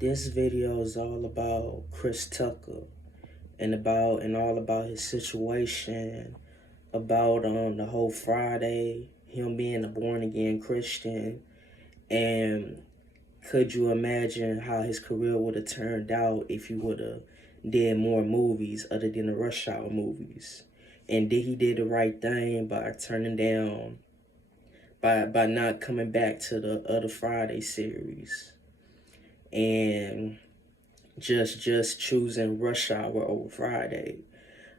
This video is all about Chris Tucker and all about his situation, about the whole Friday, him being a born again Christian, and could you imagine how his career would have turned out if he would have did more movies other than the Rush Hour movies? And did he did the right thing by turning down by not coming back to the other Friday series? And just choosing Rush Hour over Friday.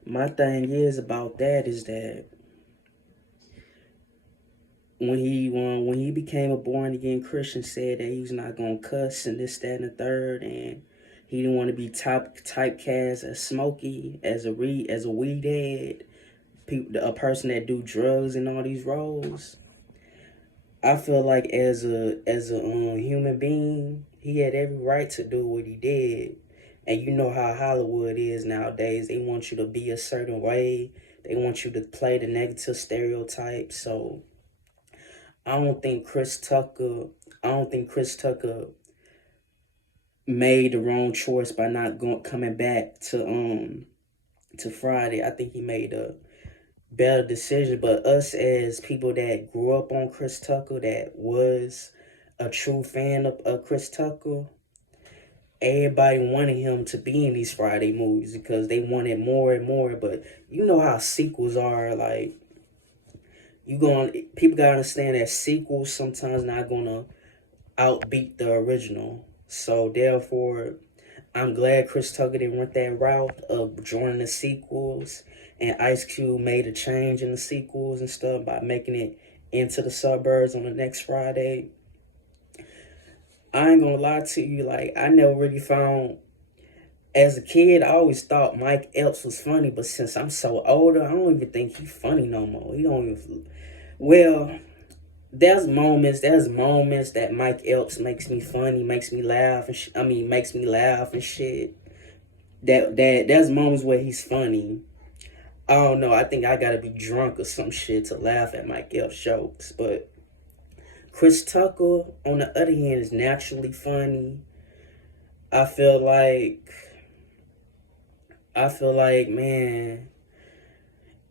My thing is about that is that when he became a born again Christian, said that he was not gonna cuss and this, that, and the third, and he didn't want to be typecast as Smokey, as a weed head, a person that do drugs in all these roles. I feel like as a human being, he had every right to do what he did. And you know how Hollywood is nowadays. They want you to be a certain way. They want you to play the negative stereotype. So I don't think Chris Tucker. I don't think Chris Tucker made the wrong choice by not coming back to Friday. I think he made a better decision. But us as people that grew up on Chris Tucker, that was a true fan of Chris Tucker, everybody wanted him to be in these Friday movies because they wanted more and more. But you know how sequels are. Like, people gotta understand that sequels sometimes not gonna outbeat the original. So therefore, I'm glad Chris Tucker didn't went that route of joining the sequels, and Ice Cube made a change in the sequels and stuff by making it into the suburbs on the next Friday. I ain't gonna lie to you, like, I never really found, as a kid, I always thought Mike Epps was funny, but since I'm so older, I don't even think he's funny no more. He don't even, well, there's moments that Mike Epps makes me funny, makes me laugh, and makes me laugh and shit. That there's moments where he's funny. I don't know. I think I gotta be drunk or some shit to laugh at Mike Epps jokes. But Chris Tucker, on the other hand, is naturally funny. I feel like man,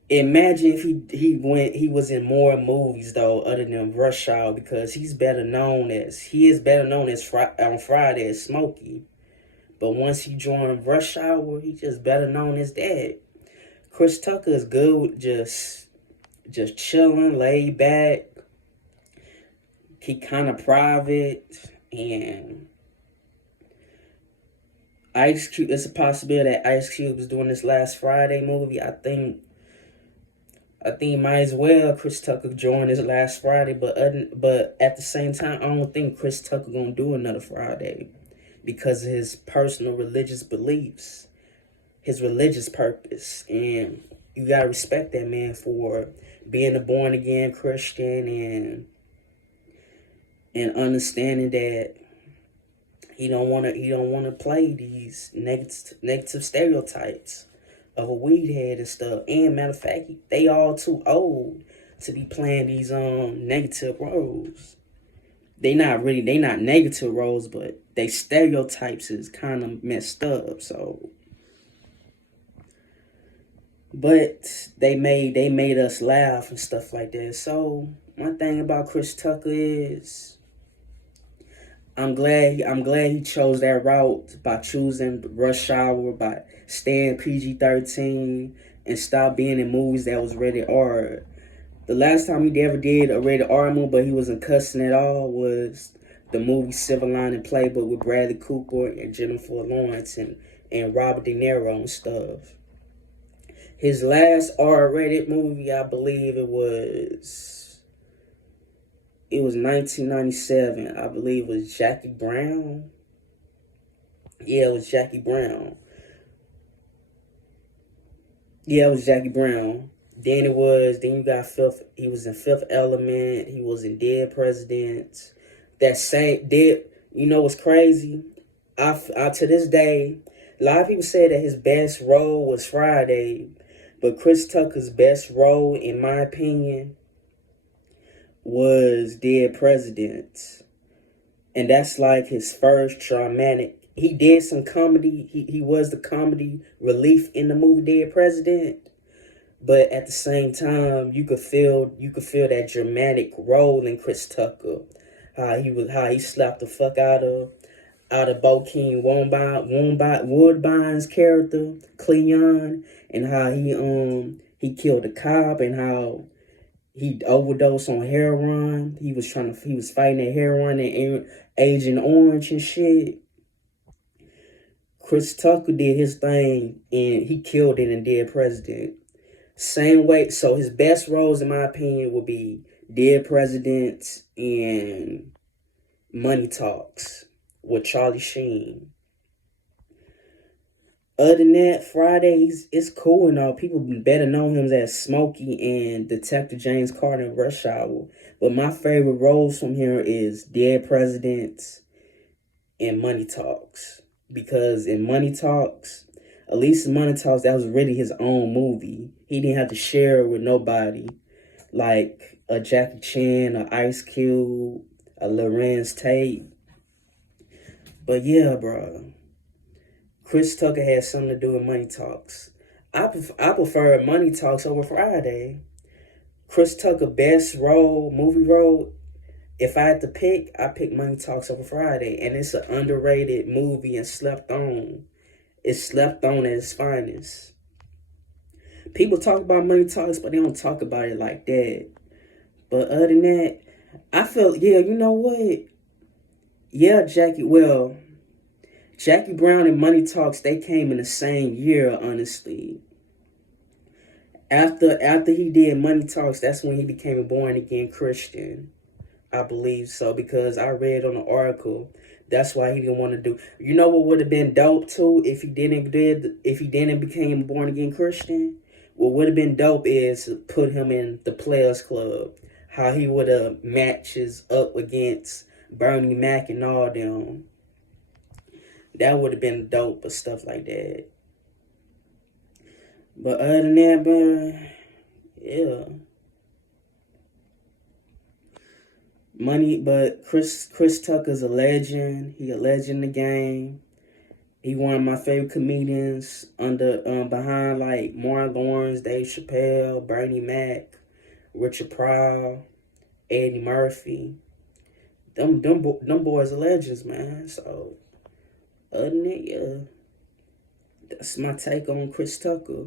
imagine if he was in more movies though other than Rush Hour, because he is better known as on Friday as Smokey. But once he joined Rush Hour, he just better known as that. Chris Tucker is good with just chilling, laid back. He kind of private, and Ice Cube. It's a possibility that Ice Cube is doing this last Friday movie. I think might as well Chris Tucker join this last Friday, but at the same time, I don't think Chris Tucker gonna do another Friday because of his personal religious beliefs, his religious purpose, and you gotta respect that man for being a born again Christian and understanding that he don't wanna play these negative stereotypes of a weed head and stuff. And matter of fact, they all too old to be playing these negative roles. They not negative roles, but they stereotypes is kind of messed up. So, but they made us laugh and stuff like that. So my thing about Chris Tucker is I'm glad he chose that route by choosing Rush Hour, by staying PG-13 and stop being in movies that was rated R. The last time he ever did a rated R movie, but he wasn't cussing at all, was the movie Silver Lining Playbook with Bradley Cooper and Jennifer Lawrence and Robert De Niro and stuff. His last R-rated movie, I believe it was 1997. I believe it was Jackie Brown. Yeah, it was Jackie Brown. Yeah, it was Jackie Brown. Then you got Fifth. He was in Fifth Element. He was in Dead Presidents. That same Dead. You know what's crazy? I to this day, a lot of people say that his best role was Friday, but Chris Tucker's best role, in my opinion, was Dead Presidents. and that's like his first dramatic. He did some comedy. He was the comedy relief in the movie Dead President, but at the same time, you could feel that dramatic role in Chris Tucker. How he slapped the fuck out of Bokeem Woodbine's character Cleon, and how he killed a cop, and how he overdosed on heroin. He was fighting that heroin and Agent Orange and shit. Chris Tucker did his thing and he killed it in Dead President. Same way. So his best roles, in my opinion, would be Dead Presidents and Money Talks with Charlie Sheen. Other than that, Fridays, it's cool and all. People better know him as Smokey and Detective James Carter in Rush Hour. But my favorite roles from here is Dead Presidents and Money Talks. Because in Money Talks, at least in Money Talks, that was really his own movie. He didn't have to share it with nobody. Like a Jackie Chan, a Ice Cube, a Lorenz Tate. But yeah, bro. Chris Tucker had something to do with Money Talks. I prefer Money Talks over Friday. Chris Tucker best movie role. If I had to pick, I pick Money Talks over Friday, and it's an underrated movie and slept on. It's slept on at its finest. People talk about Money Talks, but they don't talk about it like that. But other than that, I feel, yeah, you know what? Yeah, Jackie Brown and Money Talks, they came in the same year, honestly. After he did Money Talks, that's when he became a born again Christian. I believe so, because I read on the article. That's why he didn't want to do. You know what would have been dope too if he didn't became a born again Christian? What would have been dope is put him in the Players Club. How he would have matches up against Bernie Mac and all them. That would have been dope, but stuff like that. But other than that, man, yeah. But Chris Tucker's a legend. He a legend in the game. He one of my favorite comedians behind like Martin Lawrence, Dave Chappelle, Bernie Mac, Richard Pryor, Eddie Murphy. Them boys are legends, man. So other than that, yeah, that's my take on Chris Tucker.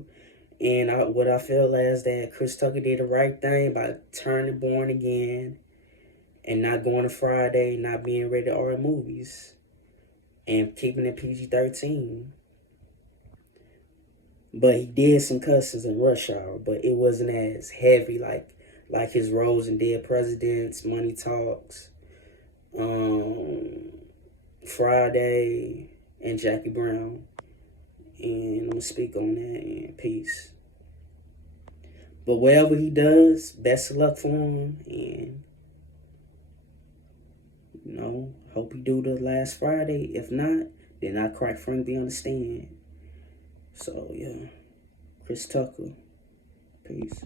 And what I feel is that Chris Tucker did the right thing by turning born again and not going to Friday, not being rated R movies, and keeping it PG-13. But he did some cussings in Rush Hour, but it wasn't as heavy like his roles in Dead Presidents, Money Talks, Friday, and Jackie Brown. And I'm gonna speak on that, and peace. But whatever he does, best of luck for him, and hope he do the last Friday. If not, then I quite frankly understand. So yeah, Chris Tucker, peace.